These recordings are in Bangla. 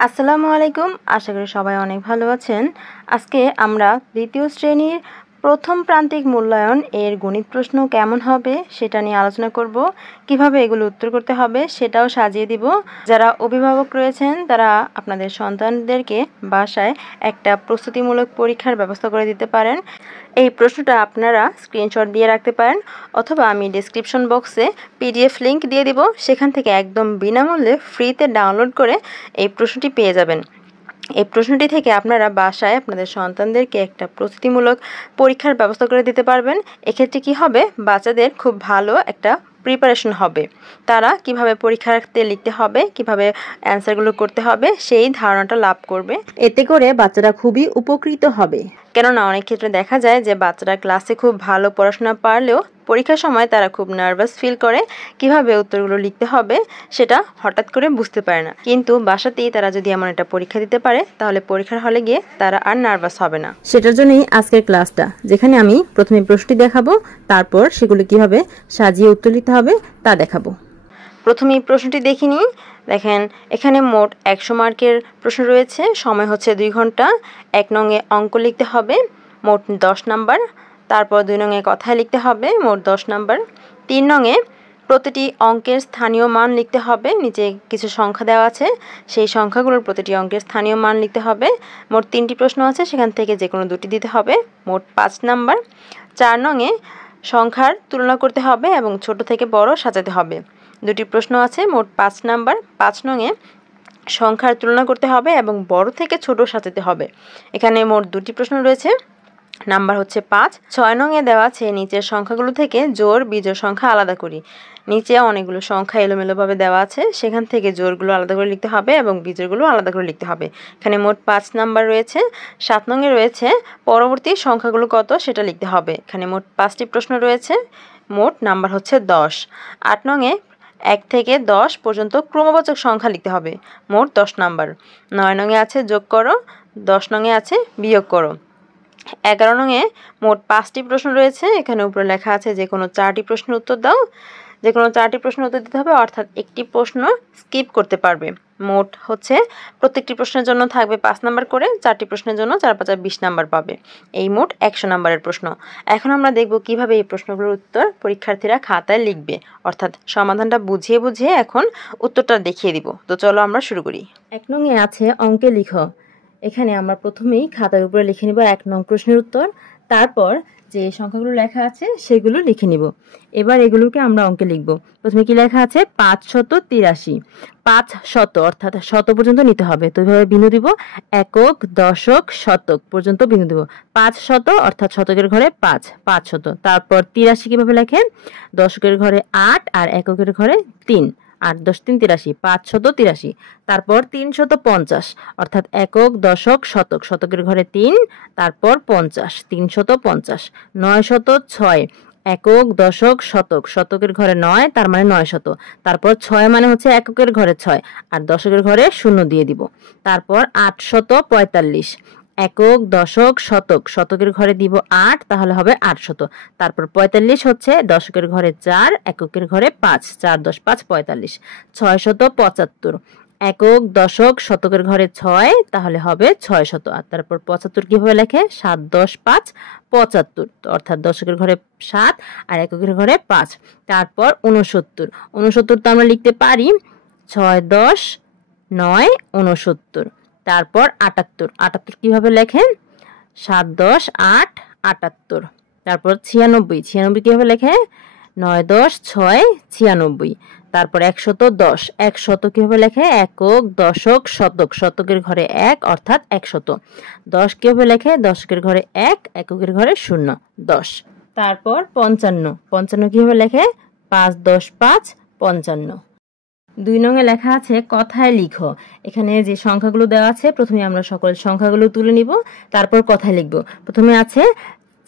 আসসালামু আলাইকুম। আশা করি সবাই অনেক ভালো আছেন। আজকে আমরা দ্বিতীয় শ্রেণীর প্রথম প্রান্তিক মূল্যায়ন এর গণিত প্রশ্ন কেমন হবে সেটা নিয়ে আলোচনা করব। কিভাবে এগুলো উত্তর করতে হবে সেটাও সাজিয়ে দিব। যারা অভিভাবক রয়েছেন তারা আপনাদের সন্তানদেরকে বাসায় একটা প্রস্তুতিমূলক পরীক্ষার ব্যবস্থা করে দিতে পারেন। এই প্রশ্নটা আপনারা স্ক্রিনশট দিয়ে রাখতে পারেন, অথবা আমি ডেসক্রিপশন বক্সে পিডিএফ লিংক দিয়ে দিব, সেখান থেকে একদম বিনামূল্যে ফ্রিতে ডাউনলোড করে এই প্রশ্নটি পেয়ে যাবেন। এই প্রশ্নটি থেকে আপনারা বাসায় আপনাদের সন্তানদেরকে একটা প্রস্তুতিমূলক পরীক্ষার ব্যবস্থা করে দিতে পারবেন। এক্ষেত্রে কি হবে, বাচ্চাদের খুব ভালো একটা প্রিপারেশন হবে। তারা কিভাবে পরীক্ষাতে লিখতে হবে, কিভাবে অ্যান্সারগুলো করতে হবে সেই ধারণাটা লাভ করবে। এতে করে বাচ্চারা খুবই উপকৃত হবে। কেননা অনেক ক্ষেত্রে দেখা যায় যে বাচ্চারা ক্লাসে খুব ভালো পড়াশোনা পারলেও পরীক্ষার সময় তারা খুব নার্ভাস ফিল করে, কিভাবে উত্তরগুলো লিখতে হবে সেটা হঠাৎ করে বুঝতে পারে না। কিন্তু বাসাতেই তারা যদি এমন একটা পরীক্ষা দিতে পারে তাহলে পরীক্ষার হলে গিয়ে তারা আর নার্ভাস হবে না। সেটার জন্যই আজকের ক্লাসটা, যেখানে আমি প্রথমে প্রশ্নটি দেখাবো, তারপর সেগুলো কিভাবে সাজিয়ে উত্তর লিখতে হবে তা দেখাবো। প্রথমেই প্রশ্নটি দেখিনি। দেখেন, এখানে মোট 100 মার্কের প্রশ্ন রয়েছে। সময় হচ্ছে 2 ঘন্টা। 1 নংয়ে অঙ্ক লিখতে হবে, মোট 10 নাম্বার। তারপর 2 নংয়ে কথায় লিখতে হবে, মোট 10 নাম্বার। 3 নংয়ে প্রতিটি অঙ্কের স্থানীয় মান লিখতে হবে। নিচে কিছু সংখ্যা দেওয়া আছে, সেই সংখ্যাগুলোর প্রতিটি অঙ্কের স্থানীয় মান লিখতে হবে। মোট 3টি প্রশ্ন আছে, সেখান থেকে যে কোনো 2টি দিতে হবে, মোট 5 নাম্বার। 4 নংয়ে সংখ্যার তুলনা করতে হবে এবং ছোট থেকে বড় সাজাতে হবে। 2টি প্রশ্ন আছে, মোট 5 নাম্বার। 5 নংয়ে সংখ্যার তুলনা করতে হবে এবং বড় থেকে ছোট সাজাতে হবে। এখানে মোট 2টি প্রশ্ন রয়েছে, নাম্বার হচ্ছে 5। 6 নংয়ে দেওয়া আছে নিচের সংখ্যাগুলো থেকে জোড় বিজোড় সংখ্যা আলাদা করি। নিচে অনেকগুলো সংখ্যা এলোমেলোভাবে দেওয়া আছে, সেখান থেকে জোড়গুলো আলাদা করে লিখতে হবে এবং বিজোড়গুলো আলাদা করে লিখতে হবে। এখানে মোট 5 নাম্বার রয়েছে। 7 নংয়ে রয়েছে পরবর্তী সংখ্যাগুলো কত সেটা লিখতে হবে। এখানে মোট 5টি প্রশ্ন রয়েছে, মোট নাম্বার হচ্ছে 10। 8 নংয়ে 1 থেকে 10 পর্যন্ত ক্রমবাচক সংখ্যা লিখতে হবে, মোট 10 নাম্বার। 9 নংয়ে আছে যোগ করো, 10 নংয়ে আছে বিয়োগ করো। 11 নংয়ে মোট 5টি প্রশ্ন রয়েছে। এখানে উপরে লেখা আছে যে কোনো 4টি প্রশ্নের উত্তর দাও। যে কোনো 4টি প্রশ্নের উত্তর দিতে হবে, অর্থাৎ একটি প্রশ্ন স্কিপ করতে পারবে। মোট হচ্ছে প্রত্যেকটি প্রশ্নের জন্য থাকবে 5 নাম্বার করে, 4টি প্রশ্নের জন্য 4 5 20 নাম্বার পাবে। এই মোট 100 নাম্বারের প্রশ্ন। এখন আমরা দেখব কিভাবে এই প্রশ্নগুলোর উত্তর পরীক্ষার্থীরা খাতায় লিখবে, অর্থাৎ সমাধানটা বুঝিয়ে বুঝিয়ে এখন উত্তরটা দেখিয়ে দিব। তো চলো আমরা শুরু করি। 1 নংয়ে আছে অঙ্কে লিখো। এখানে আমরা প্রথমেই খাতার উপরে লিখে নিব 1 নং প্রশ্নের উত্তর, তারপর যে সংখ্যাগুলো লেখা আছে সেগুলো লিখে নিব। এবার এগুলোকে আমরা অঙ্কে লিখব। প্রথমে কি লেখা আছে, 583। 500 অর্থাৎ শত পর্যন্ত নিতে হবে, তো এইভাবে বিন্দু দিব। একক, দশক, শতক পর্যন্ত বিন্দু দিব। 500 অর্থাৎ শতকের ঘরে 5, 500। তারপর 83 কিভাবে লেখেন, দশকের ঘরে 8 আর এককের ঘরে 3, 8 10 3 83, 583। তারপর 350 অর্থাৎ একক, দশক, শতক, শতকের ঘরে 3, তারপর 50, 350। 906 একক, দশক, শতক, শতকের ঘরে 9, তার মানে 900। তারপর 6 মানে হচ্ছে এককের ঘরে 6 আর দশকের ঘরে 0 দিয়ে দিব। তারপর 845 একক, দশক, শতক, শতকের ঘরে দিব 8, তাহলে হবে 800। তারপর 45 হচ্ছে দশকের ঘরে 4, এককের ঘরে 5, 4 10 5 45। 675 একক, দশক, শতকের ঘরে 6, তাহলে হবে 600। আর তারপর 75 কিভাবে লেখে, 7 10 5 75 অর্থাৎ দশকের ঘরে 7 আর এককের ঘরে 5। তারপর 69, 69 তো আমরা লিখতে পারি 6 10 9 69। তারপর 78, 78 কিভাবে লেখেন, 7 10 8 78। তারপর 96, 96 কিভাবে লেখে, 9 10 6 96। তারপর 110, 100 কিভাবে লেখে, একক, দশক, শতক, শতকের ঘরে 1 অর্থাৎ 100। 10 কিভাবে লেখে, দশকের ঘরে 1, এককের ঘরে 0, 10। তারপর 55, 55 কিভাবে লেখে, 5 10 5 55। 2 নংয়ে লেখা আছে কথায় লিখো। এখানে যে সংখ্যাগুলো দেওয়া আছে প্রথমে আমরা সকল সংখ্যাগুলো তুলে নিব, তারপর কথায় লিখব। প্রথমে আছে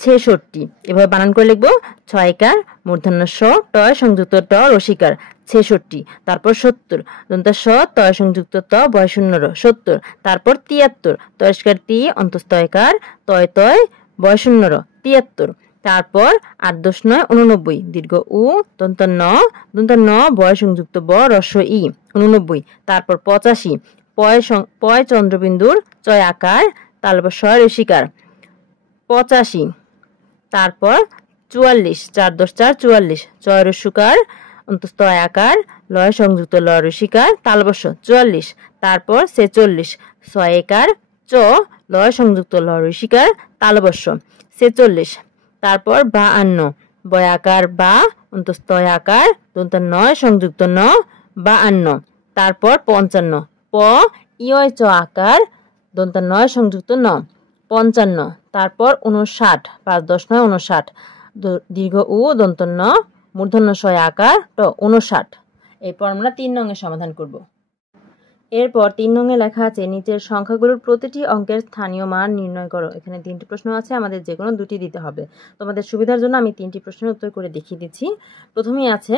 66, এভাবে বানান করে লিখব, 6 কার মূর্ধন্য স, ট সংযুক্ত ট, রসিকার 66। তারপর 70, দন্তা স, ত সংযুক্ত ত, বয় শূন্য র 70। তারপর 73, তয়স্কার তি, অন্তস্তয়কার তয় তয়, বয় শূন্য র 73। তারপর 8 10 9 89, দীর্ঘ উ, দন্ত ন, বয় সংযুক্ত ব, রস্ব ই 89। তারপর 85, পয় চন্দ্রবিন্দুর চয় আকার তালব্য রসিকার 85। তারপর 44 4 10 4 44 চয় রস্যকার অন্তস্তয় আকার লয় সংযুক্ত ল রসিকার তালবস্য 44। তারপর 46 ছয় একার চ লয় সংযুক্ত ল রসিকার তালবস্য 46। তারপর 52 বয় আকার বা অন্তস্তয় আকার দন্ত নয় সংযুক্ত ন 52। তারপর 55 প ইয় চ আকার দন্ত নয় সংযুক্ত ন 55। তারপর 59 5 10 9 59 দীর্ঘ উ দন্ত ন মূর্ধন্য শয় আকার ট 59। এরপর আমরা 3 নংয়ের সমাধান করব। এরপর 3 নংয়ে লেখা আছে নিচের সংখ্যাগুলোর প্রতিটি অঙ্কের স্থানীয় মান নির্ণয় করো। এখানে 3টি প্রশ্ন আছে, আমাদের যে কোনো 2টি দিতে হবে। তোমাদের সুবিধার জন্য আমি 3টি প্রশ্নের উত্তর করে দেখিয়ে দিচ্ছি। প্রথমেই আছে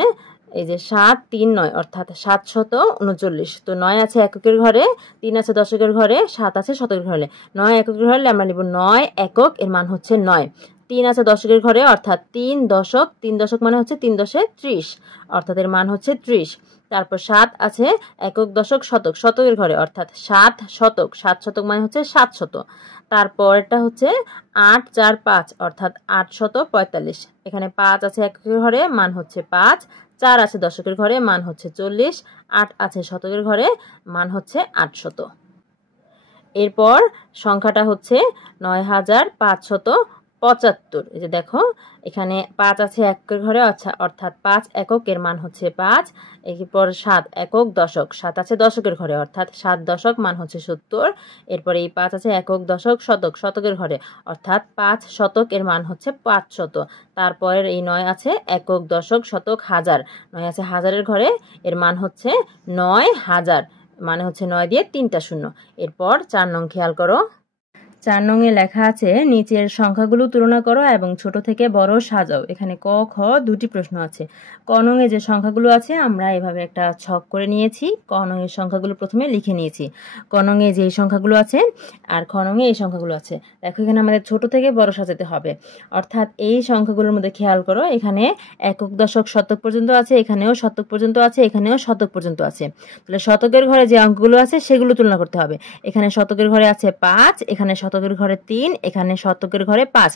এই যে 7 3 9 অর্থাৎ 739। তো 9 আছে এককের ঘরে, 3 আছে দশকের ঘরে, 7 আছে শতকের ঘরে। 9 এককের ঘরে আমরা লিখব 9 একক, এর মান হচ্ছে 9। 3 আছে দশকের ঘরে অর্থাৎ 3 দশক, 3 দশক মানে হচ্ছে 3 দশে 30 অর্থাৎ এর মান হচ্ছে 30। তারপর 7 আছে একক দশক শতক, শতকের ঘরে অর্থাৎ 7 শতক, 7 শতক মানে হচ্ছে 700। তারপর এটা হচ্ছে 8 4 5 অর্থাৎ 845। এখানে 5 আছে এককের ঘরে, মান হচ্ছে 5। 4 আছে দশকের ঘরে, মান হচ্ছে 40। 8 আছে শতকের ঘরে, মান হচ্ছে 800। এরপর সংখ্যাটা হচ্ছে 9575। এই যে দেখো এখানে 5 আছে এককের ঘরে অর্থাৎ 5 একক, এর মান হচ্ছে 5। এরপর 7 একক দশক, 7 আছে দশকের ঘরে অর্থাৎ 7 দশক, মান হচ্ছে 70। এরপরে এই 5 আছে একক দশক শতক, শতকের ঘরে অর্থাৎ 5 শতক, এর মান হচ্ছে 500। তারপরের এই 9 আছে একক দশক শতক হাজার, 9 আছে হাজারের ঘরে, এর মান হচ্ছে 9000, মানে হচ্ছে 9 দিয়ে 3টা শূন্য। এরপর 4 নং খেয়াল করো। 4 নংয়ে লেখা আছে নিচের সংখ্যাগুলো তুলনা করো এবং ছোট থেকে বড় সাজাও। এখানে ক খ 2টি প্রশ্ন আছে। ক নংয়ে যে সংখ্যাগুলো আছে আমরা এভাবে একটা ছক করে নিয়েছি। ক নংয়ের সংখ্যাগুলো প্রথমে লিখে নিয়েছি। ক নংয়ে যে সংখ্যাগুলো আছে আর খ নংয়ে এই সংখ্যাগুলো আছে। দেখো এখানে আমাদের ছোট থেকে বড় সাজাতে হবে। অর্থাৎ এই সংখ্যাগুলোর মধ্যে খেয়াল করো, এখানে একক দশক শতক পর্যন্ত আছে, এখানেও শতক পর্যন্ত আছে, এখানেও শতক পর্যন্ত আছে। তাহলে শতকের ঘরে যে অঙ্কগুলো আছে সেগুলো তুলনা করতে হবে। এখানে শতকের ঘরে আছে 5, এখানে শতকের ঘরে 3, এখানে শতকের ঘরে 5।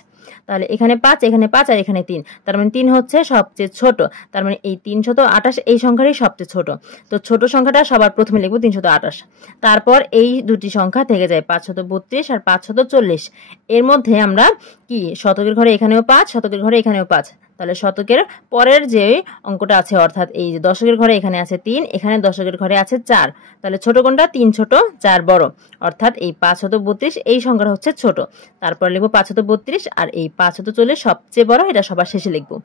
তাহলে এখানে 5, এখানে 5 আর এখানে 3, তার মানে 3 হচ্ছে সবচেয়ে ছোট। তার মানে এই 328 এই সংখ্যারই সবচেয়ে ছোট। তো ছোট সংখ্যাটা সবার প্রথমে লিখব 328। তারপর এই দুটি সংখ্যা থেকে যায় 532 আর 540। এর মধ্যে আমরা কি শতকের ঘরে এখানেও 5, শতকের ঘরে এখানেও 5। তাহলে শতকের পরের যে অঙ্কটা আছে অর্থাৎ এই যে দশকের ঘরে এখানে আছে 3, এখানে দশকের ঘরে আছে 4। তাহলে ছোট কোনটা? 3 ছোট 4 বড়, অর্থাৎ এই 532 এই সংখ্যাটা হচ্ছে ছোট। তারপর লিখবো 532 আর এই 540 সবচেয়ে বড়, এটা সবার শেষে লিখবো।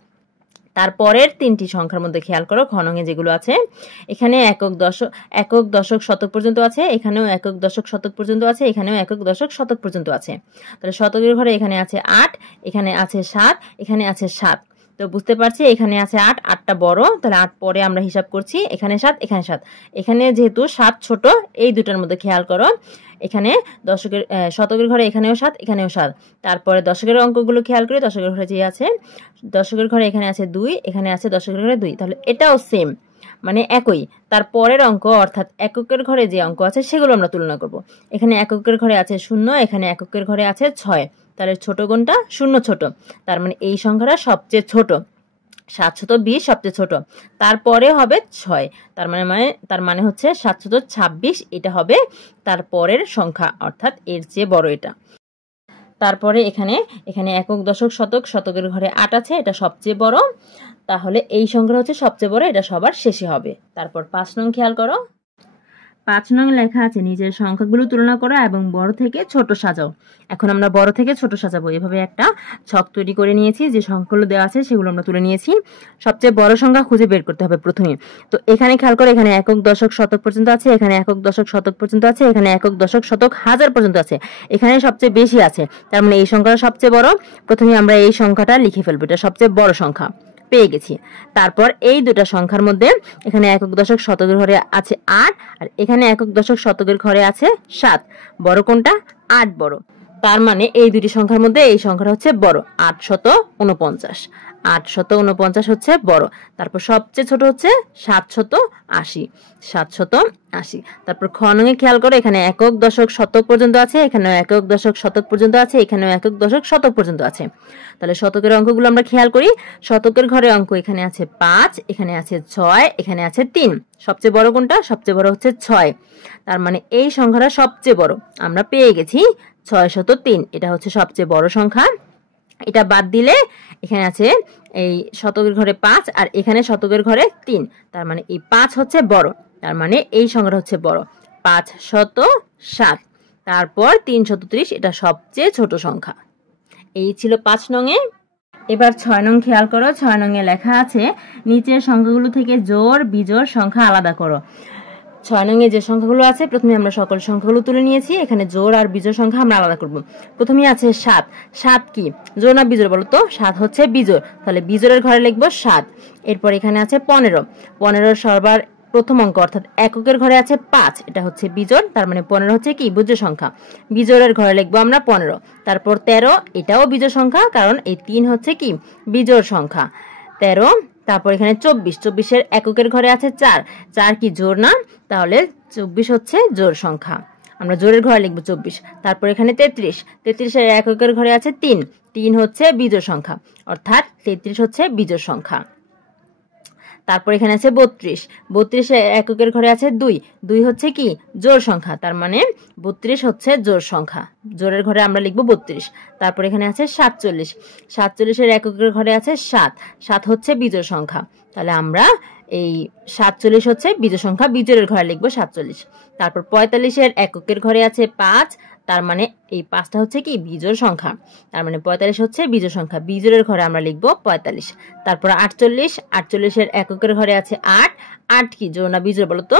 তারপরের 3টি সংখ্যার মধ্যে খেয়াল করো খ নংয়ে যেগুলো আছে, এখানে একক দশক শতক পর্যন্ত আছে, এখানেও একক দশক শতক পর্যন্ত আছে, এখানেও একক দশক শতক পর্যন্ত আছে। তাহলে শতকের ঘরে এখানে আছে 8, এখানে আছে 7, এখানে আছে 7। তো বুঝতে পারছি এখানে আছে 8, 8টা বড়, তাহলে 8 পরে আমরা হিসাব করছি, এখানে 7, এখানে 7। এখানে যেহেতু 7 ছোট, এই দুটার মধ্যে খেয়াল করো, এখানে শতকের ঘরে এখানেও 7, এখানেও 7। তারপরে দশকের অঙ্কগুলো খেয়াল করি, দশকের ঘরে যে আছে, দশকের ঘরে এখানে আছে 2, এখানে আছে দশকের ঘরে 2, তাহলে এটাও সেম, মানে একই। তারপরের অঙ্ক অর্থাৎ এককের ঘরে যে অঙ্ক আছে সেগুলো আমরা তুলনা করব। এখানে এককের ঘরে আছে 0, এখানে এককের ঘরে আছে 6। তাহলে ছোট কোনটা? 0 ছোট, তার মানে এই সংখ্যাটা সবচেয়ে ছোট। 720 সবচেয়ে ছোট, তারপরে হবে 6, তার মানে হচ্ছে 726, এটা হবে তারপরের সংখ্যা, অর্থাৎ এর চেয়ে বড় এটা। তারপরে এখানে একক দশক শতক, শতকের ঘরে 8 আছে, এটা সবচেয়ে বড়, তাহলে এই সংখ্যা হচ্ছে সবচেয়ে বড়, এটা সবার শেষে হবে। তারপর 5 নং খেয়াল করো। 5 নং লেখা আছে নিজের সংখ্যাগুলো তুলনা করো এবং বড় থেকে ছোট সাজাও। এখন আমরা বড় থেকে ছোট সাজাবো। এভাবে একটা ছক তৈরি করে নিয়েছি, যে সংখ্যাগুলো দেওয়া আছে সেগুলো আমরা তুলে নিয়েছি। সবচেয়ে বড় সংখ্যা খুঁজে বের করতে হবে প্রথমে। তো এখানে খেয়াল করো, এখানে একক দশক শতক পর্যন্ত আছে, এখানে একক দশক শতক পর্যন্ত আছে, এখানে একক দশক শতক হাজার পর্যন্ত আছে, এখানে সবচেয়ে বেশি আছে, তার মানে এই সংখ্যাটা সবচেয়ে বড়। প্রথমে আমরা এই সংখ্যাটা লিখে ফেলবো, এটা সবচেয়ে বড় সংখ্যা, পেয়ে গেছি। তারপর এই দুটা সংখ্যার মধ্যে এখানে একক দশক শতকের ঘরে আছে 8, আর এখানে একক দশক শতকের ঘরে আছে 7। বড় কোনটা? 8 বড়, তার মানে এই দুটি সংখ্যার মধ্যে এই সংখ্যাটা হচ্ছে বড়, 849। 849 হচ্ছে বড়। তারপর সবচেয়ে ছোট হচ্ছে 780, 780। তারপর খ নঙে খেয়াল করো, এখানে একক দশক শতক পর্যন্ত আছে, এখানেও একক দশক শতক পর্যন্ত আছে, এখানেও একক দশক শতক পর্যন্ত আছে। তাহলে শতকের অঙ্কগুলো আমরা খেয়াল করি। শতকের ঘরে অঙ্ক এখানে আছে 5, এখানে আছে 6, এখানে আছে 3। সবচেয়ে বড় কোনটা? সবচেয়ে বড় হচ্ছে 6। তার মানে এই সংখ্যাটা সবচেয়ে বড়। আমরা পেয়ে গেছি 603, এটা হচ্ছে সবচেয়ে বড় সংখ্যা। এটা বাদ দিলে এখানে আছে এই শতকের ঘরে 5 আর এখানে শতকের ঘরে 3, তার মানে এই 5 হচ্ছে বড়, তার মানে এই সংখ্যাটা হচ্ছে বড়, 507। তারপর 330, এটা সবচেয়ে ছোট সংখ্যা। এই ছিল 5 নঙে। এবার 6 নং খেয়াল করো। 6 নঙে লেখা আছে নিচের সংখ্যাগুলো থেকে জোড় বিজোড় সংখ্যা আলাদা করো। 6 নঙে যে সংখ্যাগুলো আছে, প্রথমে আমরা সকল সংখ্যাগুলো তুলে নিয়েছি, এখানে জোড় আর বিজোড় সংখ্যা আমরা আলাদা করব। প্রথমেই আছে 7। 7 কি জোড় না বিজোড় বলো তো? 7 হচ্ছে বিজোড়, তাহলে বিজোড়ের ঘরে লিখবো 7। এরপর এখানে আছে 15। 15 সবার প্রথম অঙ্ক অর্থাৎ এককের ঘরে আছে 5, এটা হচ্ছে বিজোড়, তার মানে 15 হচ্ছে কি বিজোড় সংখ্যা। বিজোড়ের ঘরে লিখবো আমরা 15। তারপর 13, এটাও বিজোড় সংখ্যা, কারণ এই 3 হচ্ছে কি বিজোড় সংখ্যা, 13। তারপর এখানে 24। 24-এর এককের ঘরে আছে 4। 4 কি জোড় না? তাহলে 24 হচ্ছে জোড় সংখ্যা, আমরা জোড়ের ঘরে লিখবো 24। তারপর এখানে 33। 33-এর এককের ঘরে আছে 3। 3 হচ্ছে বিজোড় সংখ্যা, অর্থাৎ 33 হচ্ছে বিজোড় সংখ্যা। তারপর এখানে আছে 32। 32-এর এককের ঘরে আছে 2। 2 হচ্ছে কি জোড় সংখ্যা, তার মানে 32 হচ্ছে জোড় সংখ্যা, জোড়ের ঘরে আমরা লিখবো 32। তারপর এখানে আছে 47। 47-এর এককের ঘরে আছে 7। 7 হচ্ছে বিজোড় সংখ্যা, তাহলে আমরা এই 47 হচ্ছে বিজোড় সংখ্যা, বিজোড়ের ঘরে লিখবো 47। তারপর 45-এর এককের ঘরে আছে 5, তার মানে এই 5টা হচ্ছে কি বিজোড় সংখ্যা, তার মানে 45 হচ্ছে বিজোড় সংখ্যা, বিজোড়ের ঘরে আমরা লিখবো 45। তারপর 48। 48-এর এককের ঘরে আছে 8। 8 কি জোড় না বিজোড় বলো তো?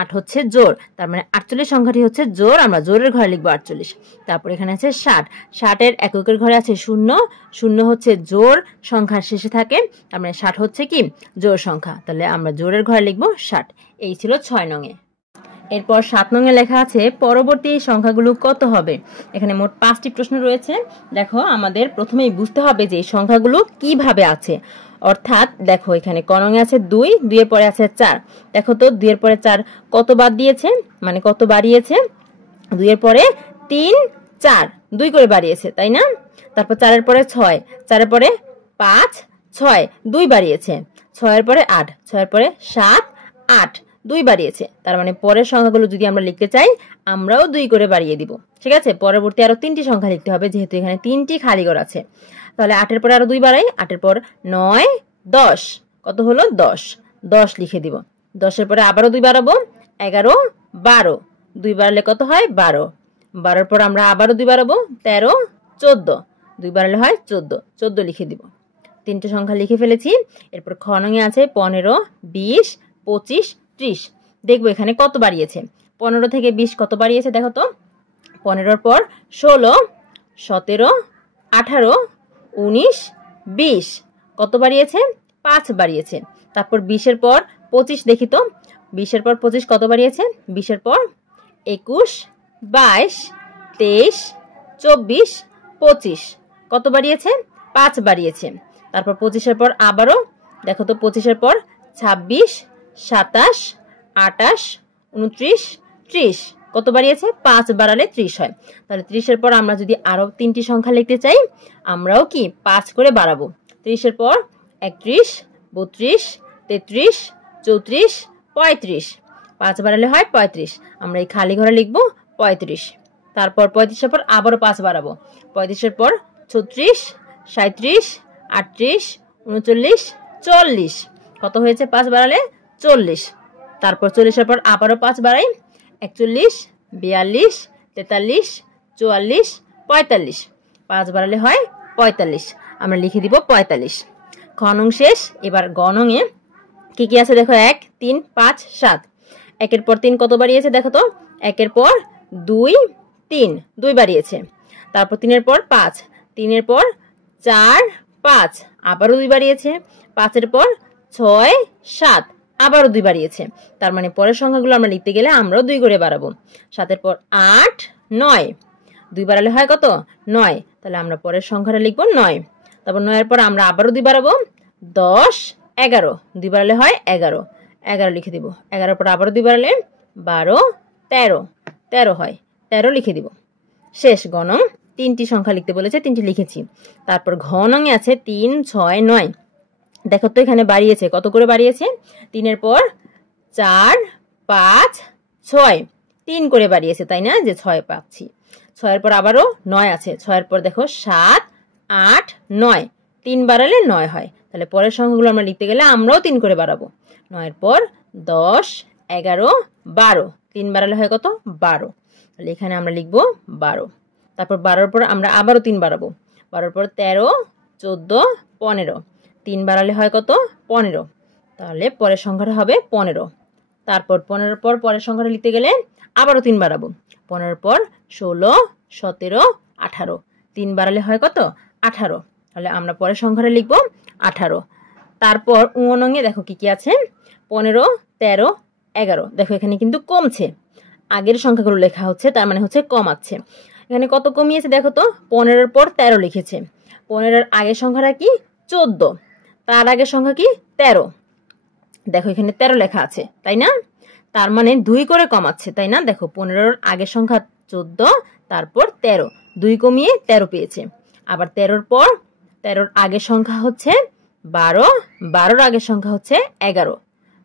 8 হচ্ছে জোড়, তার মানে 48 সংখ্যাটি হচ্ছে জোড়, আমরা জোড়ের ঘরে লিখবো 48। তারপর এখানে আছে 60। 60-এর এককের ঘরে আছে 0। 0 হচ্ছে জোড় সংখ্যার শেষে থাকে, তার মানে 60 হচ্ছে কি জোড় সংখ্যা, তাহলে আমরা জোড়ের ঘরে লিখবো 60। এই ছিল 6 নঙে। এরপর 7 নঙে লেখা আছে পরবর্তী সংখ্যাগুলো কত হবে। এখানে মোট 5টি প্রশ্ন রয়েছে। দেখো, আমাদের প্রথমেই বুঝতে হবে যে এই সংখ্যাগুলো কিভাবে আছে। অর্থাৎ দেখো, এখানে ক নঙে আছে 2, 2 এর পরে আছে 4। দেখো তো 2 এর পরে 4 কত বাদ দিয়েছে, মানে কত বাড়িয়েছে? 2 এর পরে 3, 4, 2 করে বাড়িয়েছে, তাই না? তারপর 4 এর পরে 6, 4 এর পরে 5, 6, 2 বাড়িয়েছে। 6 এর পরে 8, 6 এর পরে 7, 8, 2 বাড়িয়েছে। তার মানে পরের সংখ্যাগুলো যদি আমরা লিখতে চাই, আমরাও 2 করে বাড়িয়ে দিব। ঠিক আছে, পরবর্তী আরো 3টি সংখ্যা লিখতে হবে, যেহেতু এখানে 3টি খালি ঘর আছে। তাহলে 8 এর পরে আরো 2 বাড়াই, 8 এর পর 9, 10, কত হলো 10, 10 লিখে দিব। 10 এর পরে আবারও 2 বাড়াবো, 11, 12, 2 বাড়ালে কত হয় 12। 12 এর পর আমরা আবারও 2 বাড়াবো, 13, 14, 2 বাড়ালে হয় 14, 14 লিখে দিব। 3টে সংখ্যা লিখে ফেলেছি। এরপর খ নঙে আছে 15, 20, 25, 30। দেখবো এখানে কত বাড়িয়েছে। 15 থেকে 20 কত বাড়িয়েছে দেখো তো। 15-র পর 16, 17, 18, 19, 20 কত বাড়িয়েছে? 5 বাড়িয়েছে। তারপর 20-এর পর 25 দেখি তো। 20-এর পর 25 কত বাড়িয়েছে? 20-এর পর 21, 22, 23, 24, 25 কত বাড়িয়েছে? 5 বাড়িয়েছে। তারপর 25-এর পর আবারও দেখো তো, 25-এর পর 26, 27, 28, 29, 30 কত বাড়িয়েছে? 5 বাড়ালে 30 হয়। তাহলে 30-এর পর আমরা যদি আরো 3টি সংখ্যা লিখতে চাই, আমরাও কি 5 করে বাড়াবো। 30-এর পর 31, 32, 33, 34, 35 5 বাড়ালে হয় 35, আমরা এই খালি ঘরে লিখবো 35। তারপর 35-এর পর আবারও 5 বাড়াবো। 35-এর পর 36, 37, 38, 39, 40 কত হয়েছে? 5 বাড়ালে 40। তারপর 40-এর পর আবারও 5 বাড়াই, 41, 42, 43, 44, 45 5 বাড়ালে হয় 45, আমরা লিখে দিব 45। খ নং শেষ। এবার গ নঙে কি কি আছে দেখো, 1, 3, 5, 7। 1-এর পর 3 কত বাড়িয়েছে দেখো তো। 1-এর পর 2, 3 2 বাড়িয়েছে। তারপর 3-এর পর 5, 3-এর পর 4, 5 আবারও 2 বাড়িয়েছে। 5-এর পর 6, 7 আবারও 2 বাড়িয়েছে। তার মানে পরের সংখ্যাগুলো আমরা লিখতে গেলে আমরাও 2 করে বাড়াবো। 7-এর পর 8, 9 2 বাড়ালে হয় কত? 9, তাহলে আমরা পরের সংখ্যাটা লিখবো 9। তারপর 9-এর পর আমরা আবারও 2 বাড়াবো, 10, 11, 2 বাড়ালে হয় 11, 11 লিখে দিব। 11-এর পর আবারও 2 বাড়ালে 12, 13, 13 হয়, 13 লিখে দিব। শেষ। গ নং 3টি সংখ্যা লিখতে বলেছে, 3টি লিখেছি। তারপর ঘ নংয়ে আছে 3, 6, 9। দেখো তো এখানে বাড়িয়েছে, কত করে বাড়িয়েছে? 3-এর পর 4, 5, 6, 3 করে বাড়িয়েছে, তাই না, যে 6 পাচ্ছি। 6-এর পর আবারও 9 আছে, 6-এর পর দেখো 7, 8, 9, 3 বাড়ালে 9 হয়। তাহলে পরের সংখ্যাগুলো আমরা লিখতে গেলে আমরাও 3 করে বাড়াবো। 9-এর পর 10, 11, 12, 3 বাড়ালে হয় কত? 12। তাহলে এখানে আমরা লিখবো 12। তারপর 12-এর পর আমরা আবারও 3 বাড়াবো। 12-এর পর 13, 14, 15, 3 বাড়ালে হয় কত? 15। তাহলে পরের সংখ্যাটা হবে 15। তারপর 15-এর পর পরের সংখ্যাটা লিখতে গেলে আবারও 3 বাড়াবো। 15-এর পর 16, 17, 18, 3 বাড়ালে হয় কত? 18। তাহলে আমরা পরের সংখ্যাটা লিখবো 18। তারপর নংয়ে দেখো কি কি আছে, 15, 13, 11। দেখো এখানে কিন্তু কমছে, আগের সংখ্যাগুলো লেখা হচ্ছে, তার মানে হচ্ছে কমাচ্ছে। এখানে কত কমিয়েছে দেখো তো, 15-এর পর 13 লিখেছে। 15-এর আগের সংখ্যাটা কি? 14, তার আগের সংখ্যা কি? 13। দেখো এখানে 13 লেখা আছে, তাই না? তার মানে 2 করে কমাচ্ছে, তাই না? দেখো 15-এর আগের সংখ্যা 14, তারপর 13, 2 কমিয়ে 13 পেয়েছে। আবার 13-এর পর 13-এর আগের সংখ্যা হচ্ছে 12, 12-এর আগের সংখ্যা হচ্ছে 11।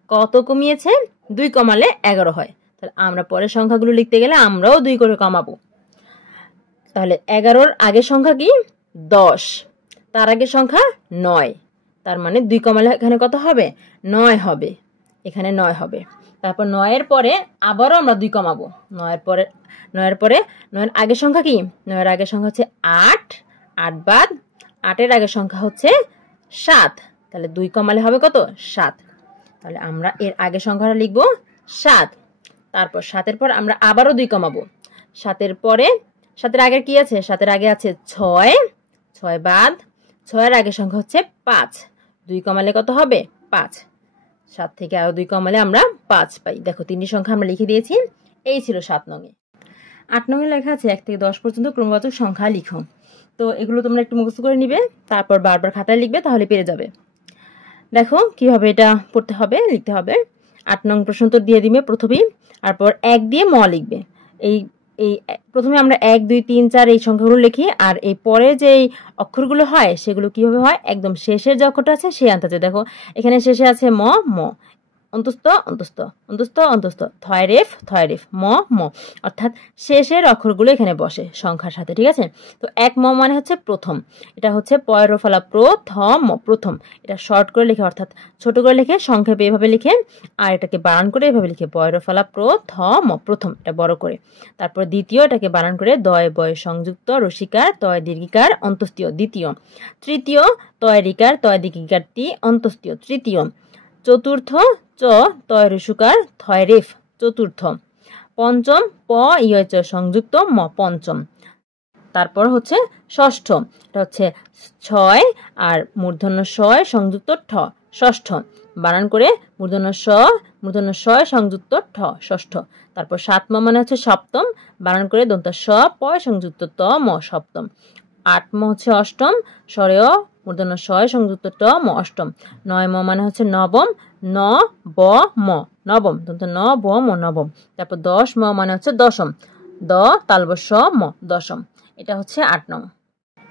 কত কমিয়েছে? 2 কমালে 11 হয়। তাহলে আমরা পরের সংখ্যাগুলো লিখতে গেলে আমরাও 2 করে কমাবো। তাহলে 11-এর আগের সংখ্যা কি? 10, তার আগের সংখ্যা 9, তার মানে 2 কমালে এখানে কত হবে? 9 হবে, এখানে 9 হবে। তারপর 9-এর পরে আবারও আমরা 2 কমাবো। 9-এর পরে 9-এর আগের সংখ্যা কি? 9-এর আগের সংখ্যা হচ্ছে 8, 8 বাদ 8-এর আগের সংখ্যা হচ্ছে 7, তাহলে 2 কমালে হবে কত? 7। তাহলে আমরা এর আগের সংখ্যাটা লিখব 7। তারপর 7-এর পর আমরা আবারও 2 কমাবো। 7-এর পরে 7-এর আগে কি আছে? 7-এর আগে আছে 6, 6 বাদ 6-এর আগের সংখ্যা হচ্ছে 5, 2 কমালে কত হবে? 5। 7 থেকে আরো 2 কমালে আমরা 5 পাই। দেখো 3টি সংখ্যা আমরা লিখে দিয়েছি। এই ছিল 7 নংয়ে। 8 নংয়ে লেখা আছে 1 থেকে 10 পর্যন্ত ক্রমবাচক সংখ্যা লিখো। তো এগুলো তোমরা একটু মুখস্থ করে নিবে, তারপর বারবার খাতায় লিখবে, তাহলে পেরে যাবে। দেখো কিভাবে এটা পড়তে হবে, লিখতে হবে। 8 নং প্রশ্ন উত্তর দিয়ে দিবে প্রথমেই, তারপর 1 দিয়ে ম লিখবে। এই প্রথমে আমরা 1, 2, 3, 4 এই সংখ্যাগুলো লিখি, আর এই পরে যে অক্ষরগুলো হয় সেগুলো কিভাবে হয়, একদম শেষের যে অক্ষরটা আছে সেই আনতে আছে। দেখো এখানে শেষে আছে ম, ম, অন্তস্থ, অন্তস্থ, অন্তস্থ, অন্তস্থ, থয় রেফ, থয় রেফ, ম, ম, অর্থাৎ শেষের অক্ষরগুলো এখানে বসে সংখ্যার সাথে, ঠিক আছে? তো 1 ম মানে হচ্ছে প্রথম, এটা হচ্ছে পয়ের ফলা প্রথম, প্রথম। এটা শর্ট করে লিখে, অর্থাৎ ছোট করে লিখে সংক্ষেপে এভাবে লিখে, আর এটাকে বানান করে এভাবে লিখে পয়ের ফলা প্রথম, প্রথম, এটা বড় করে। তারপর দ্বিতীয়, এটাকে বানান করে দয় বয় সংযুক্ত রসিকার তয় দীর্ঘিকার অন্তস্থীয় দ্বিতীয়। তৃতীয়, তয় রিকার তয় দীর্ঘিকার তি অন্তস্থীয় তৃতীয়। চতুর্থ, চ তয় রসুকার থয় রেফ চতুর্থ। পঞ্চম, প ইয় চ সংযুক্ত ম পঞ্চম। তারপর হচ্ছে ষষ্ঠ, এটা হচ্ছে 6 আর মূর্ধন্য ষ সংযুক্ত ঠ ষষ্ঠ, বানান করে মূর্ধন্য ষ সংযুক্ত ঠ ষষ্ঠ। তারপর 7 ম মানে হচ্ছে সপ্তম, বানান করে দন্ত স প সংযুক্ত ত ম সপ্তম। 8 ম হচ্ছে অষ্টম, স্বরেয় মূর্ধন্য ষ সংযুক্ত ট ম অষ্টম। 9 ম মানে হচ্ছে নবম, ন ব ম নবম, দন্ত ন ব ম নবম। তারপর 10 ম মানে হচ্ছে দশম, দ তালব স ম দশম। এটা হচ্ছে 8 নং।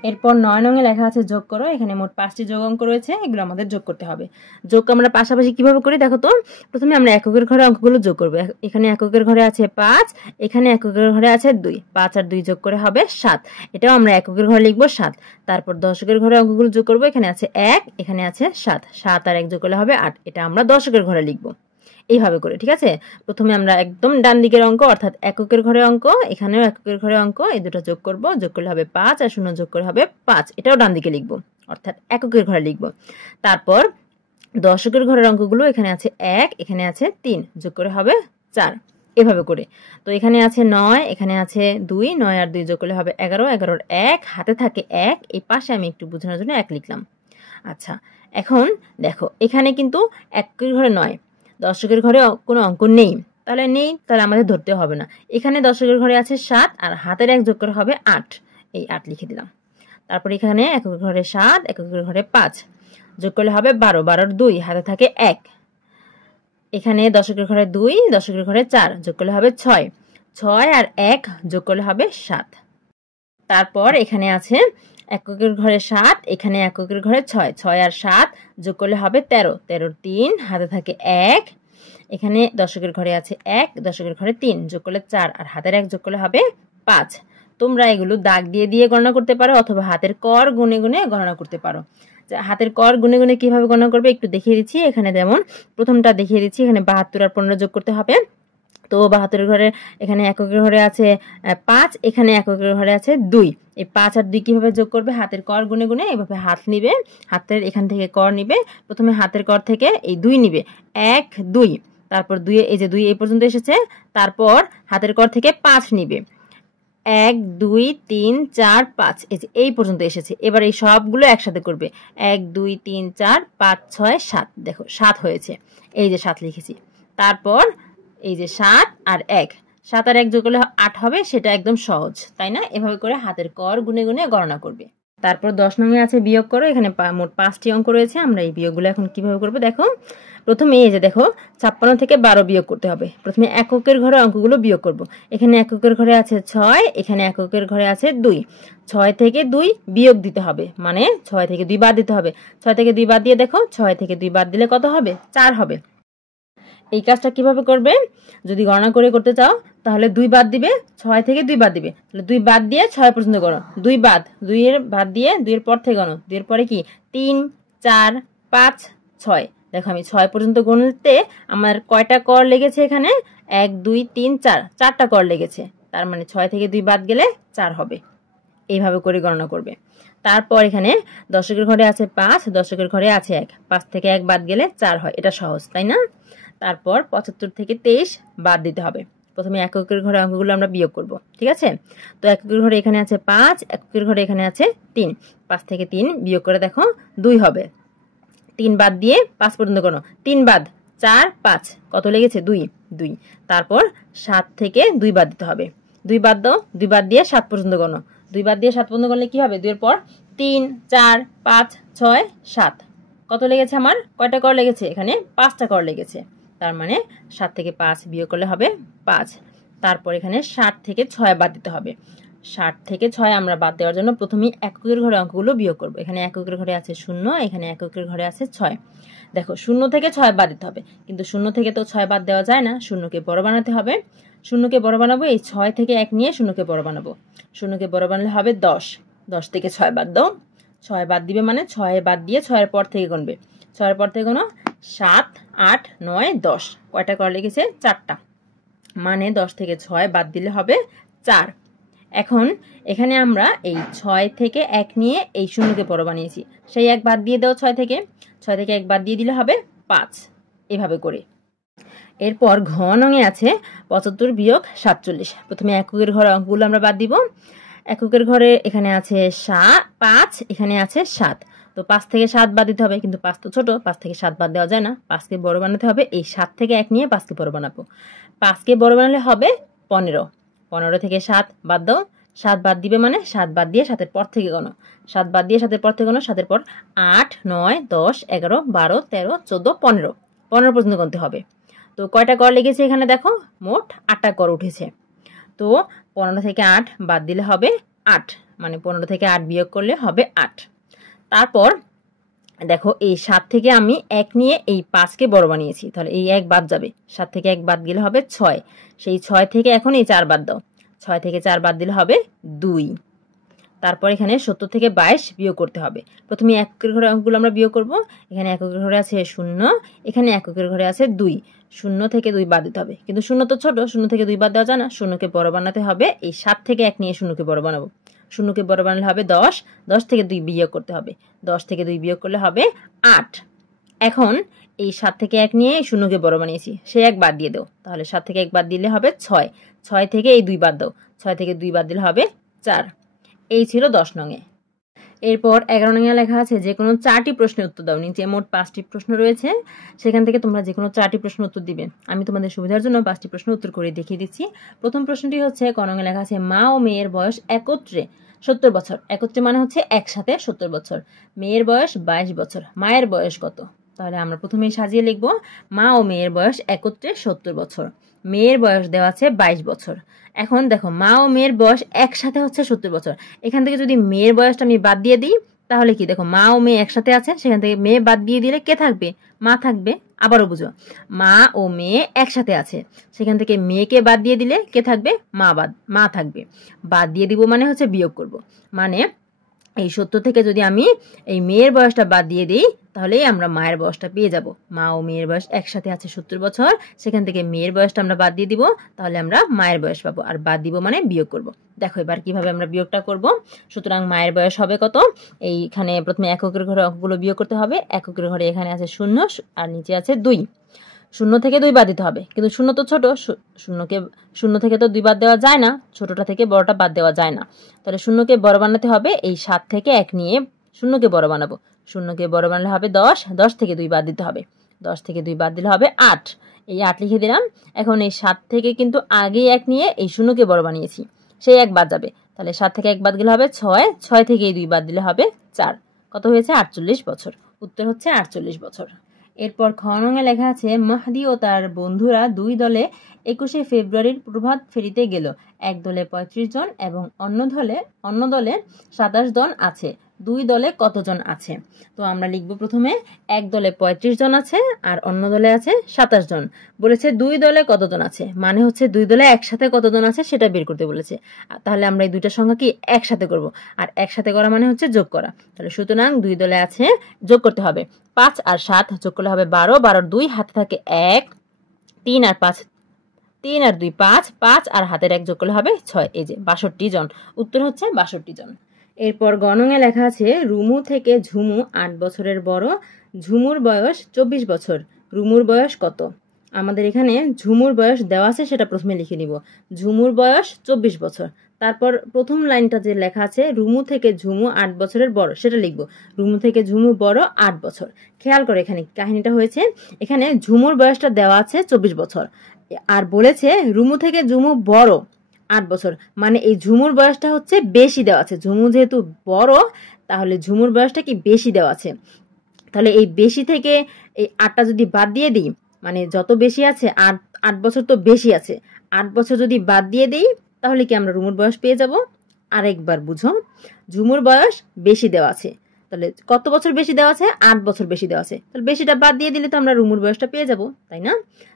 এরপর 9 নংয়ে লেখা আছে যোগ করো। এখানে মোট 5টি যোগ অঙ্ক রয়েছে, এগুলো আমাদের যোগ করতে হবে। যোগ আমরা পাশাপাশি কিভাবে করি দেখো তো। প্রথমে আমরা এককের ঘরে অঙ্কগুলো যোগ করব। এখানে এককের ঘরে আছে 5, এখানে এককের ঘরে আছে 2, 5 আর 2 যোগ করে হবে 7। এটাও আমরা এককের ঘরে লিখবো 7। তারপর দশকের ঘরে অঙ্কগুলো যোগ করব। এখানে আছে 1, এখানে আছে 7, 7 আর 1 যোগ করলে হবে 8। এটা আমরা দশকের ঘরে লিখবো এইভাবে করে, ঠিক আছে? প্রথমে আমরা একদম ডান দিকের অঙ্ক, অর্থাৎ এককের ঘরে অঙ্ক, এখানেও এককের ঘরে অঙ্ক, এই দুটো যোগ করব, যোগ করলে হবে 5 আর 0 যোগ করে হবে 5। এটাও ডান দিকে লিখবো, অর্থাৎ এককের ঘরে লিখবো। তারপর দশকের ঘরের অঙ্কগুলো, এখানে আছে 1, এখানে আছে 3, যোগ করে হবে 4, এভাবে করে। তো এখানে আছে 9, এখানে আছে 2, 9 আর 2 যোগ করলে হবে 11, 11-র 1 হাতে থাকে 1, এই পাশে আমি একটু বোঝানোর জন্য 1 লিখলাম। আচ্ছা, এখন দেখো এখানে কিন্তু এককের ঘরে 9, দশকের ঘরে কোনো অঙ্ক নেই, তাহলে আমাদের ধরতে হবে না। এখানে দশকের ঘরে আছে 7 আর হাতের 1 যোগ করে হবে 8, এই 8 লিখে দিলাম। তারপর এখানে এককের ঘরে 7, এককের ঘরে 5, যোগ করলে হবে 12, 12 2, হাতে থাকে 1। এখানে দশকের ঘরে 2, দশকের ঘরে 4, যোগ করলে হবে 6, 6 আর 1 যোগ করলে হবে 7। তারপর এখানে আছে এককের ঘরে 7, এখানে এককের ঘরে 6, 6 আর 7 যোগ করলে হবে 13, 13 3, হাতে থাকে 1। এখানে দশকের ঘরে আছে 1, দশকের ঘরে 3, যোগ করলে 4 আর হাতের 1 যোগ করলে হবে 5। তোমরা এগুলো দাগ দিয়ে দিয়ে গণনা করতে পারো অথবা হাতের কর গুনে গুনে গণনা করতে পারো। হাতের কর গুনে গুনে কিভাবে গণনা করবে একটু দেখিয়ে দিচ্ছি। এখানে যেমন প্রথমটা দেখিয়ে দিচ্ছি, এখানে 72 আর 15 যোগ করতে হবে। তো 72 ঘরে এখানে এককের ঘরে আছে 5, এখানে এককের ঘরে আছে 2। এই 5 আর 2 কিভাবে যোগ করবে? হাতের কর গুনে গুনে এভাবে হাত নিবে, হাতের এখান থেকে কর নিবে, প্রথমে হাতের কর থেকে এই 2 নিবে, 1 2, তারপর 2 এই যে 2 এই পর্যন্ত এসেছে, তারপর হাতের কর থেকে 5 নিবে, 1 2 3 4 5, এই পর্যন্ত এসেছে। এবার এই সবগুলো একসাথে করবে, 1 2 3 4 5 6 7, দেখো 7 হয়েছে, এই যে 7 লিখেছি। তারপর এই যে 7 আর 1, 7 আর 1 যোগ করলে 8 হবে, সেটা একদম সহজ, তাই না? এভাবে করে হাতের কর গুনে গুনে গণনা করবে। তারপর 10 নং আছে বিয়োগ করো। এখানে মোট 5টি অঙ্ক রয়েছে, আমরা এই বিয়োগগুলো এখন কিভাবে করব দেখো। প্রথমে এই যে দেখো 56 থেকে 12 বিয়োগ করতে হবে। প্রথমে এককের ঘরে অঙ্কগুলো বিয়োগ করব। এখানে এককের ঘরে আছে 6, এখানে এককের ঘরে আছে 2, 6 থেকে 2 বিয়োগ দিতে হবে, মানে 6 থেকে 2 বাদ দিতে হবে। 6 থেকে 2 বাদ দিয়ে দেখো, 6 থেকে 2 বাদ দিলে কত হবে? 4 হবে। এই কাজটা কিভাবে করবে? যদি গণনা করে করতে চাও তাহলে 2 বাদ দিবে, 6 থেকে 2 বাদ দিবে, তাহলে 2 বাদ দিয়ে 6 পর্যন্ত গণো, 2 বাদ, 2 এর বাদ দিয়ে 2 এর পর থেকে গণো, 2 এর পরে কি 3 4 5 6। দেখো আমি 6 পর্যন্ত গণতে আমার কয়টা কর লেগেছে? এখানে 1 2 3 4, 4টা কর লেগেছে, তার মানে 6 থেকে 2 বাদ গেলে 4 হবে। এইভাবে করে গণনা করবে। তারপর এখানে দশকের ঘরে আছে 5, দশকের ঘরে আছে 1, 5 থেকে 1 বাদ গেলে 4 হয়, এটা সহজ, তাই না? তারপর 75 থেকে 23 বাদ দিতে হবে। প্রথমে এককের ঘরে অঙ্কগুলো আমরা বিয়োগ করব, ঠিক আছে? তো এককের ঘরে এখানে আছে 5, এককের ঘরে এখানে আছে 3, 5 থেকে 3 বিয়োগ করে দেখো 2 হবে। 3 বাদ দিয়ে 5 পর্যন্ত গণো, 3 বাদ 4 5, কত লেগেছে? 2 2। তারপর 7 থেকে 2 বাদ দিতে হবে, 2 বাদ দাও, 2 বাদ দিয়ে 7 পর্যন্ত গণো, 2 বাদ দিয়ে 7 পর্যন্ত গণলে কি হবে? 2 এর পর 3 4 5 6 7, কত লেগেছে আমার? কয়টা কর লেগেছে? এখানে 5টা কর লেগেছে, তার মানে 7 থেকে 5 বিয়োগ করলে হবে 5। তারপর এখানে 60 থেকে 6 বাদ দিতে হবে। 60 থেকে 6 আমরা বাদ দেওয়ার জন্য প্রথমেই এককের ঘরে অঙ্কগুলো বিয়োগ করব। এখানে এককের ঘরে আছে 0, এখানে এককের ঘরে আছে 6। দেখো 0 থেকে 6 বাদ দিতে হবে, কিন্তু 0 থেকে তো 6 বাদ দেওয়া যায় না, 0কে বড় বানাতে হবে। 0কে বড় বানাবো, এই 6 থেকে 1 নিয়ে 0কে বড় বানাবো। 0কে বড় বানালে হবে 10, 10 থেকে 6 বাদ দাও, 6 বাদ দিবে মানে 6 বাদ দিয়ে 6 এর পর থেকে গুনবে, 6 এর পর থেকে গুনো 7 8 9 10, কয়টা কর লেগেছে? 4টা, মানে 10 থেকে 6 বাদ দিলে হবে 4। এখন এখানে আমরা এই 6 থেকে 1 নিয়ে এই 0কে বড় বানিয়েছি, সেই 1 বাদ দিয়ে দাও, 6 থেকে 1 বাদ দিয়ে দিলে হবে 5, এভাবে করে। এরপর ঘ নঙে আছে 75 বিয়োগ 47। প্রথমে এককের ঘরে অঙ্কগুলো আমরা বাদ দিব। এককের ঘরে এখানে আছে 5, এখানে আছে 7, তো 5 থেকে 7 বাদ দিতে হবে, কিন্তু 5 তো ছোট, 5 থেকে 7 বাদ দেওয়া যায় না, 5কে বড় বানাতে হবে। এই 7 থেকে 1 নিয়ে 5কে বড় বানাবো, 5কে বড় বানালে হবে 15, 15 থেকে 7 বাদ দাও, 7 বাদ দিবে মানে 7 বাদ দিয়ে 7 পর থেকে গণো, 7 বাদ দিয়ে 7 পর থেকে গণো, 7 পর 8 9 10 11 12 13 14 15, 15 পর্যন্ত গুনতে হবে। তো কয়টা কর লেগেছে? এখানে দেখো মোট 8টা কর উঠেছে। তো 15 থেকে 8 বাদ দিলে হবে 8, মানে 15 থেকে 8 বিয়োগ করলে হবে 8। তারপর দেখো এই 7 থেকে আমি 1 নিয়ে এই 5কে বড় বানিয়েছি, তাহলে এই 1 বাদ যাবে, 7 থেকে 1 বাদ গেলে হবে 6, সেই 6 থেকে এখন এই 4 বাদ দাও, 6 থেকে 4 বাদ দিলে হবে 2। তারপর এখানে 70 থেকে 22 বিয়োগ করতে হবে। প্রথমে এককের ঘরে অঙ্কগুলো আমরা বিয়োগ করব। এখানে এককের ঘরে আছে 0, এখানে এককের ঘরে আছে 2, 0 থেকে 2 বাদ দিতে হবে, কিন্তু 0 তো ছোট, 0 থেকে 2 বাদ দেওয়া যায় না, 0কে বড় বানাতে হবে। এই 7 থেকে 1 নিয়ে 0কে বড় বানাবো, 0কে বড় বানালে হবে 10, 10 থেকে 2 বিয়োগ করতে হবে, 10 থেকে 2 বিয়োগ করলে হবে 8। এখন এই 7 থেকে 1 নিয়ে 0কে বড় বানিয়েছি, সেই 1 বাদ দিয়ে দাও, তাহলে 7 থেকে 1 বাদ দিলে হবে 6, 6 থেকে এই 2 বাদ দাও, 6 থেকে 2 বাদ দিলে হবে 4। এই ছিল 10 নঙে। এরপর 11 নঙে লেখা আছে যে কোনো 4টি প্রশ্নের উত্তর দাও। নিচে মোট 5টি প্রশ্ন রয়েছে, সেখান থেকে তোমরা যে কোনো 4টি প্রশ্ন উত্তর দিবে। আমি তোমাদের সুবিধার জন্য 5টি প্রশ্ন উত্তর করে দেখিয়ে দিচ্ছি। প্রথম প্রশ্নটি হচ্ছে ক নঙে লেখা আছে মা ও মেয়ের বয়স একত্রে 70 বছর, একত্রে মানে হচ্ছে একসাথে 70 বছর। মেয়ের বয়স 22 বছর, মায়ের বয়স কত? তাহলে আমরা প্রথমেই সাজিয়ে লিখব, মা ও মেয়ের বয়স একত্রে 70 বছর, মেয়ের বয়স দেওয়া আছে 22 বছর। এখন দেখো মা ও মেয়ের বয়স একসাথে হচ্ছে 70 বছর, এখান থেকে যদি মেয়ের বয়সটা আমি বাদ দিয়ে দিই তাহলে কি, দেখো মা ও মেয়ে একসাথে আছে, সেখান থেকে মেয়ে বাদ দিয়ে দিলে কে থাকবে? মা থাকবে। আবারও বুঝো, মা ও মেয়ে একসাথে আছে, সেখান থেকে মেয়েকে বাদ দিয়ে দিলে কে থাকবে? মা থাকবে। বাদ দিয়ে দিব মানে হচ্ছে বিয়োগ করব, মানে এই 70 থেকে যদি আমি এই মেয়ের বয়সটা বাদ দিয়ে দিই তাহলেই আমরা মায়ের বয়সটা পেয়ে যাব। মা ও মেয়ের বয়স একসাথে আছে 70 বছর, সেখান থেকে মেয়ের বয়সটা আমরা বাদ দিয়ে দিব, তাহলে আমরা মায়ের বয়স পাবো। আর বাদ দিব মানে বিয়োগ করব। দেখো এবার কিভাবে আমরা বিয়োগটা করব। সুতরাং মায়ের বয়স হবে কত? এইখানে প্রথমে এককের ঘরে অঙ্কগুলো বিয়োগ করতে হবে। এককের ঘরে এখানে আছে 0 আর নিচে আছে 2। 0 থেকে 2 বাদ দিতে হবে, কিন্তু 0 তো ছোট, 0 থেকে তো 2 বাদ দেওয়া যায় না, ছোটটা থেকে বড়টা বাদ দেওয়া যায় না। তাহলে 0কে বড় বানাতে হবে, এই 7 থেকে 1 নিয়ে 0কে বড় বানাবো। 0কে বড় বানালে হবে 10, 10 থেকে 2 বাদ দিতে হবে, 10 থেকে 2 বাদ দিলে হবে 8। এই 8 লিখে দিলাম। এখন এই 7 থেকে কিন্তু আগেই 1 নিয়ে এই 0কে বড় বানিয়েছি, সেই 1 বাদ যাবে, তাহলে 7 থেকে 1 বাদ গেলে হবে 6, 6 থেকে এই 2 বাদ দিলে হবে 4। কত হয়েছে? 48 বছর। উত্তর হচ্ছে 48 বছর। এরপর খ নঙে লেখা আছে, মাহদি ও তার বন্ধুরা 2 দলে 21শে ফেব্রুয়ারির প্রভাত ফেরিতে গেল। এক দলে 35 জন এবং অন্য দলে 27 জন আছে। 2 দলে কতজন আছে? তো আমরা লিখব প্রথমে, এক দলে 35 জন আছে আর অন্য দলে আছে 27 জন। বলেছে 2 দলে কতজন আছে, মানে হচ্ছে 2 দলে একসাথে কতজন আছে সেটা বের করতে বলেছে। তাহলে আমরা এই দুইটা সংখ্যা কি একসাথে করব, আর একসাথে করা মানে হচ্ছে যোগ করা। তাহলে সুতরাং 2 দলে আছে, যোগ করতে হবে 5 আর 7, যোগ করলে হবে 12, 12 2 হাতে থাকে 1, 3 আর 5, 3 আর 2 5, 5 আর হাতের 1 যোগ করলে হবে 6। এই যে 62 জন। উত্তর হচ্ছে 62 জন। এরপর গণঙে লেখা আছে, রুমু থেকে ঝুমু 8 বছরের বড়, ঝুমুর বয়স 24 বছর, রুমুর বয়স কত? আমাদের এখানে ঝুমুর বয়স দেওয়া আছে, সেটা প্রথমে লিখে নিব। ঝুমুর বয়স 24 বছর, তারপর প্রথম লাইনটা যে লেখা আছে, রুমু থেকে ঝুমু 8 বছরের বড়, সেটা লিখব। রুমু থেকে ঝুমু বড় 8 বছর। খেয়াল করে এখানে কাহিনীটা হয়েছে, এখানে ঝুমুর বয়সটা দেওয়া আছে 24 বছর, আর বলেছে রুমু থেকে ঝুমু বড় 8 বছর, মানে এই ঝুমুর বয়সটা হচ্ছে বেশি দেওয়া আছে। ঝুমু যেহেতু বড়, তাহলে ঝুমুর বয়সটা কি বেশি দেওয়া আছে। তাহলে এই বেশি থেকে এই 8টা যদি বাদ দিয়ে দিই, মানে যত বেশি আছে 8 বছর তো বেশি আছে, 8 বছর যদি বাদ দিয়ে দিই তাহলে কি আমরা রুমুর বয়স পেয়ে যাব। আরেকবার বুঝো, ঝুমুর বয়স বেশি দেওয়া আছে, তাহলে কত বছর বেশি দেওয়া আছে? 8 বছর বেশি দেওয়া আছে, তাহলে বেশিটা বাদ দিয়ে দিলে তো আমরা রুমুর বয়সটা পেয়ে যাব, তাই না?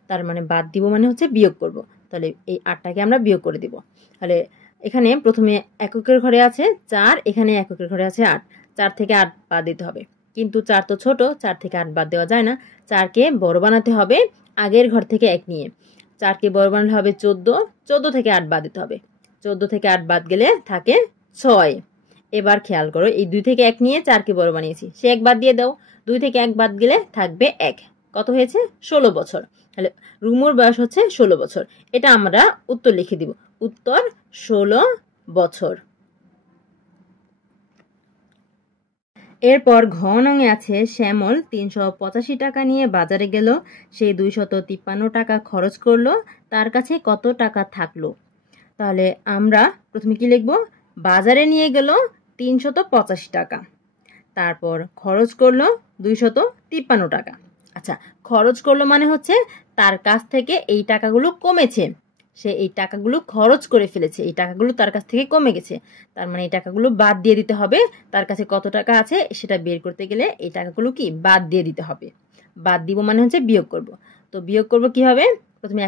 তার মানে বাদ দিব মানে হচ্ছে বিয়োগ করব। তাহলে এই 8টাকে আমরা বিয়োগ করে দিব। তাহলে এখানে প্রথমে এককের ঘরে আছে 4, এখানে এককের ঘরে আছে 8, 4 থেকে 8 বাদ দিতে হবে, কিন্তু 4 তো ছোট, 4 থেকে 8 বাদ দেওয়া যায় না। 4কে বড় বানাতে হবে, আগের ঘর থেকে 1 নিয়ে 4কে বড় বানালে হবে 14, 14 থেকে 8 বাদ দিতে হবে, 14 থেকে 8 বাদ গেলে থাকে 6। এবার খেয়াল করো, এই 2 থেকে 1 নিয়ে 4কে বড় বানিয়েছি, সে 1 বাদ দিয়ে দাও, 2 থেকে 1 বাদ গেলে থাকবে 1। কত হয়েছে? 16 বছর। তাহলে রুমুর বয়স হচ্ছে 16 বছর। এটা আমরা উত্তর লিখে দিব, উত্তর 16 বছর। এরপর ঘ নঙে আছে, শ্যামল 385 টাকা নিয়ে বাজারে গেল, সে 253 টাকা খরচ করলো, তার কাছে কত টাকা থাকলো? তাহলে আমরা প্রথমে কি লিখব, বাজারে নিয়ে গেল 385 টাকা, তারপর খরচ করলো 253 টাকা। আচ্ছা, খরচ করলো মানে হচ্ছে তার কাছ থেকে এই টাকাগুলো কমেছে, সে এই টাকাগুলো খরচ করে ফেলেছে, এই টাকাগুলো তার কাছ থেকে কমে গেছে, তার মানে এই টাকাগুলো বাদ দিয়ে দিতে হবে। তার কাছে কত টাকা আছে সেটা বের করতে গেলে এই টাকাগুলো কি বাদ দিয়ে দিতে হবে। বাদ দিব মানে হচ্ছে বিয়োগ করব। তো বিয়োগ করব কিভাবে? প্রথমে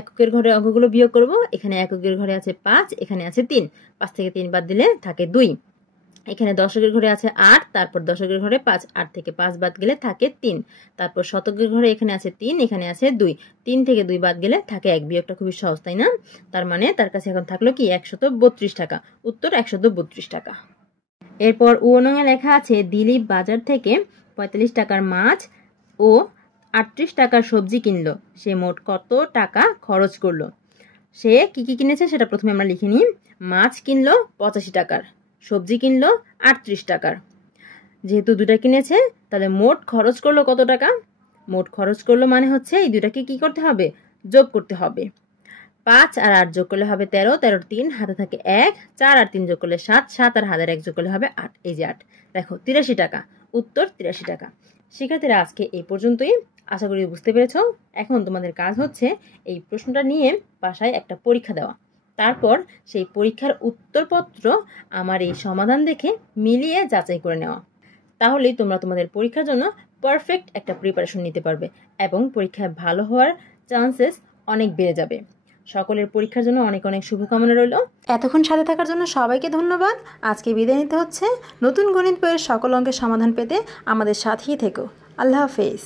এককের ঘরে অঙ্কগুলো বিয়োগ করব। এখানে এককের ঘরে আছে 5, এখানে আছে 3, 5 থেকে 3 বাদ দিলে থাকে 2। এখানে দশকের ঘরে আছে 8, তারপর দশকের ঘরে 5, 8 থেকে 5 বাদ গেলে থাকে 3, তারপর শতকের ঘরে এখানে আছে 3, এখানে আছে 2, 3 থেকে 2 বাদ গেলে থাকে 1। বিয়োগটা খুবই সহজ, তাই না? তার মানে তার কাছে এখন থাকলো কি 132 টাকা। উত্তর 132 টাকা। এরপর ও নঙে লেখা আছে, দিলীপ বাজার থেকে 45 টাকার মাছ ও 38 টাকার সবজি কিনলো, সে মোট কত টাকা খরচ করলো? সে কি কি কিনেছে সেটা প্রথমে আমরা লিখে নিই। মাছ কিনলো 85 টাকার, সবজি কিনলো 38 টাকার। যেহেতু দুটা কিনেছে, তাহলে মোট খরচ করলো কত টাকা? মোট খরচ করলো মানে হচ্ছে এই দুটাকে কি করতে হবে? যোগ করতে হবে। 5 আর 8 যোগ করলে হবে 13, 13 3 হাতে থাকে 1, 4 আর 3 যোগ করলে 7, 7 আর হাতের 1 যোগ করলে হবে 8। এই যে 8, দেখো 83 টাকা, উত্তর 83 টাকা। শিক্ষার্থীরা আজকে এই পর্যন্তই, আশা করি বুঝতে পেরেছো। এখন তোমাদের কাজ হচ্ছে এই প্রশ্নটা নিয়ে বাসায় একটা পরীক্ষা দেওয়া, তারপর সেই পরীক্ষার উত্তরপত্র আমার এই সমাধান দেখে মিলিয়ে যাচাই করে নেওয়া। তাহলেই তোমরা তোমাদের পরীক্ষার জন্য পারফেক্ট একটা প্রিপারেশন নিতে পারবে এবং পরীক্ষায় ভালো হওয়ার চান্সেস অনেক বেড়ে যাবে। সকলের পরীক্ষার জন্য অনেক অনেক শুভকামনা রইল। এতক্ষণ সাথে থাকার জন্য সবাইকে ধন্যবাদ। আজকে বিদায় নিতে হচ্ছে। নতুন গণিত বইয়ের সকল অঙ্কের সমাধান পেতে আমাদের সাথেই থেকো। আল্লাহ হাফেজ।